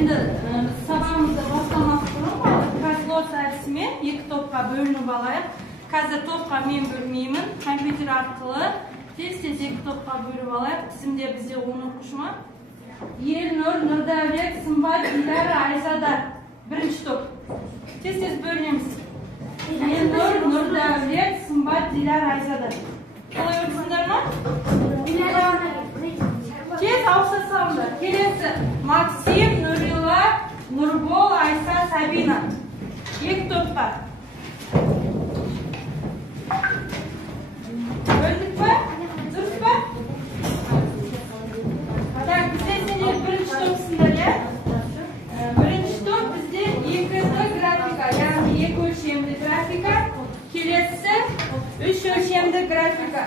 Endi sabahımızda başlamak durumda Kazlov әдісімен екі topқа bölünіп алайық. Қазір topқа мен бөлмеймін. Компьютер арқылы тез-тез екі topқа bölіп алайық. Тізімде бізде 10 оқушыма. Елнұр, Нұрдәулет, Сымбат, Дилара, Айзада. Бірінші топ. Тез-тез бөлінеміз. Елнұр, Нұрдәулет, Сымбат, Дилара, Айзада. Олай өрсіңдер ма? Тез ауыса салыңдар. Келесі Максим, Нұрила, Нұрбол, Айса, Сабина. Екі топқа. Бөлдік па? Дұрыс па? Так, бізде сендер бірінші топсыңдар, я? Бірінші топ бізде екі графика, яғни екі өлшемді графика. Келесі үш өлшемді графика.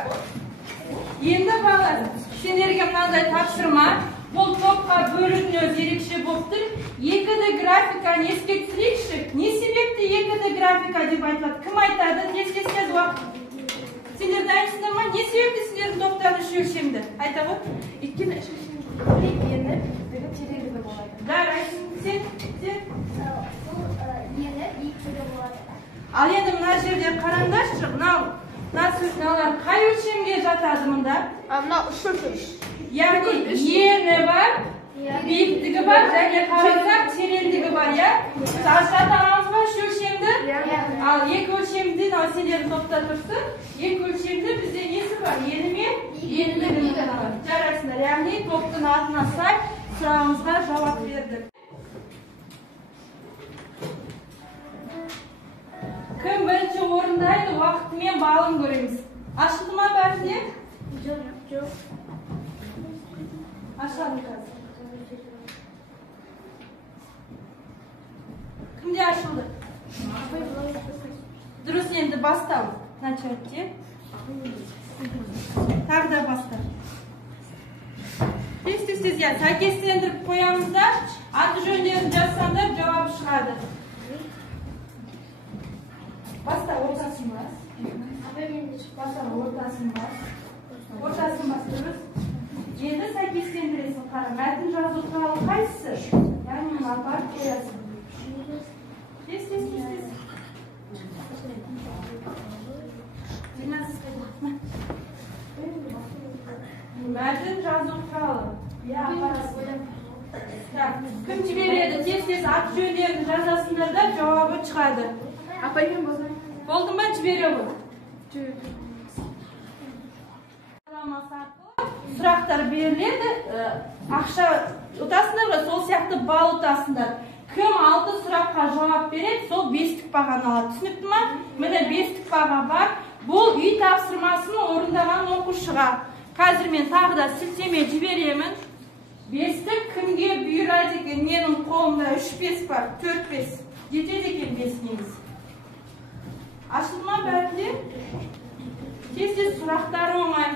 Енді балалар, сендерге мынандай тапсырма. Бұл топқа бөлудің өзі ерекше болып тұр. Екіді графиканы еске түсірейікші. Не себепті екіді графика деп айтылады? Кім айтады? Тез-тез уақыт. Сендер дайынсыңдар ма? Не себепті сендердің топтары үш өлшемді? Айта ғой. Өйткені үш өлшемді ені тереңдігі болады. Да, Райсын, сен? Бұл ені екіде болады. Ал енді мына жерде қараңдаршы, мыналар қай өлшемге жатады мұнда? Мына үш өлшем. Яғни ені бар, биіктігі бар, және қарасақ тереңдігі бар, я? Ажыратамыз ба үш өлшемді? Ал екі өлшемді, сендердің топта тұрсын, екі өлшемді бізде несі бар? Ені мен ендігінің бар. Жарайсыңдар, яғни топтың атына сай сұрағымызға жауап бердік. Кім бірінші орындайды, уақытымен балын көреміз. Ашылды ма бәрінде? Жоқ. Ашады қазір. Кімде ашылды? Дұрыс, енді бастау. Начать де. Тағы да бастау. Тез-тез, сәйкестендіріп қоямыздар. Аты жөндерін жазсаңдар, жауап шығады. Баста ортасын бас. Баста ортасын бас. Ортасын бас дұрыс. Енді сәйкестендіресің қара. Мәтін жазу туралы қайсысы? Яғни апарып қоясың. Тез. Мәтін жазу туралы. Кім жібереді? Тез аты жөндерін жазасыңдар да жауабы шығады. Апаймен болсын. Болдың ба, жіберемін? Сұрақтар беріледі, ақша ұтасыңдар ғой, сол сияқты бал ұтасыңдар. Кім 6 сұраққа жауап береді, сол 5-тік бағаны алады. Түсінікті ма? Міне 5-тік баға бар. Бұл үй тапсырмасын орындаған оқушыға. Қазір мен тағы да сілтеме жіберемін. 5-тік кімге бұйырады екен? Менің қолымда 3-5 бар, 4-5. Жетеді екен 5 негіз. Ашылды ма бәрінде? Тез сұрақтары оңай.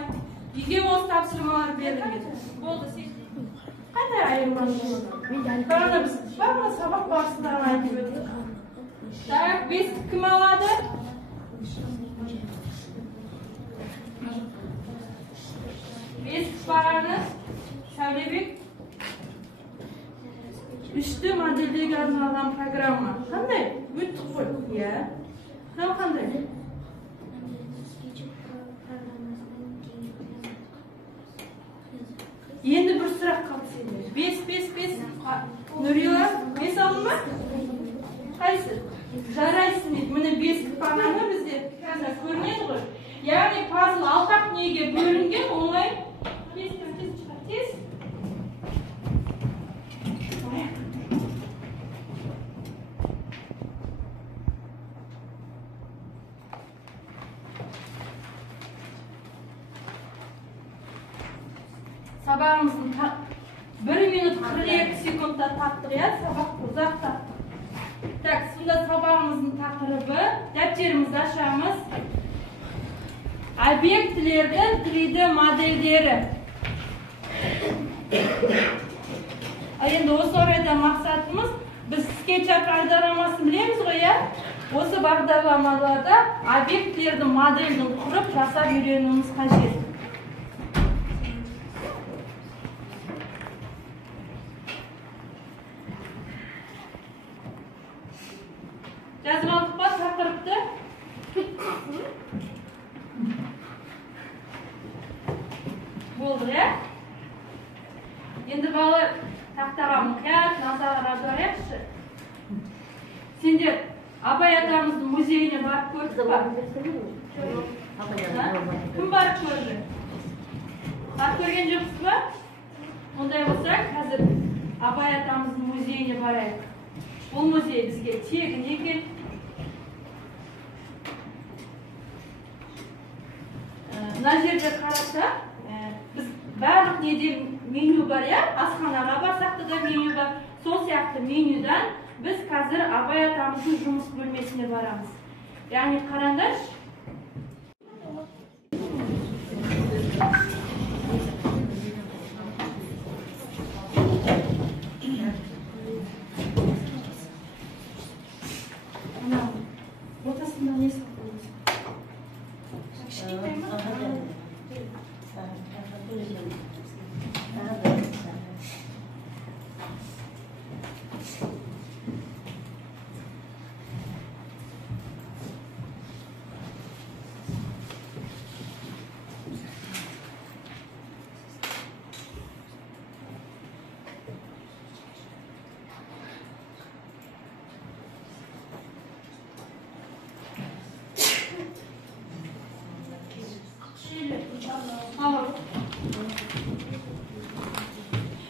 Үйге осы тапсырмалар берілмеді. Болды, сен. Қандай айырмашылығы? Бағана сабақ барысында айтып өттік. Так, 5-тік кім алады? 5-тік бағаны Сәулебек. 3-ті модельдегі арналған программа. Қандай? Өттік қой. Иә. Қандай? Енді бір сұрақ қалды сенде. 5. Нұрила, 5 алдың ба? Қайсы? Жарайсың дейді. Міне 5-тік бағаны бізде көрінеді ғой. Яғни пазл алқақ неге бөлінген, оңай. Тез. Сабағымыздың 1 минут 42 секундта таптық, я? Сабақ ұзақ таптық. Так, сонда сабағымыздың тақырыбы, дәптерімізді ашамыз. Объектілердің 3D модельдері. Енді осы орайда мақсатымыз, біз SketchUp бағдарламасын білеміз ғой, я? Осы бағдарламаларда объектілердің моделін құрып жасап үйренуіміз қажет. болдық, ә? Енді балалар тақтаға мұқият назар аударайықшы. Сендер Абай атамыздың музейіне барып көрдіңіз ба? Кім барып көрді? Барып көрген жоқсыз ба? Ондай болса, қазір Абай атамыздың музейіне барайық. Бұл музей бізге тегін екен. Мына жерде қарасақ, біз барлық неде меню бар, я? Асханаға барсақ та меню бар. Сол сияқты менюдан біз қазір Абай атамыздың жұмыс бөлмесіне барамыз. Яғни қараңдаршы. Ортасында не сақтаймыз? Кішкентай ма?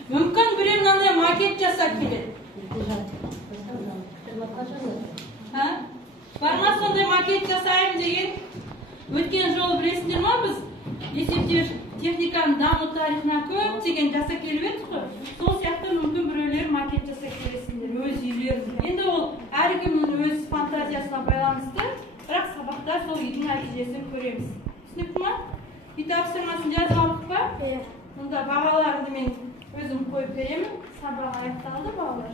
Мүмкін біреу мынандай макет жасап келеді. Бар ма сондай макет жасайым деген? Өткен жолы білесіңдер ма, біз есептеуіш техниканың даму тарихына көптеген жасап келіп едік қой. Сол сияқты мүмкін біреулер макет жасап келесіңдер, өз үйлерін. Енді ол әркімнің өз фантазиясына байланысты, бірақ сабақта сол үйдің нәтижесін көреміз. Түсінікті ма? Үй тапсырмасын жазып алдық па? Мұнда бағаларды мен өзім қойып беремін. Сабақ аяқталды балалар.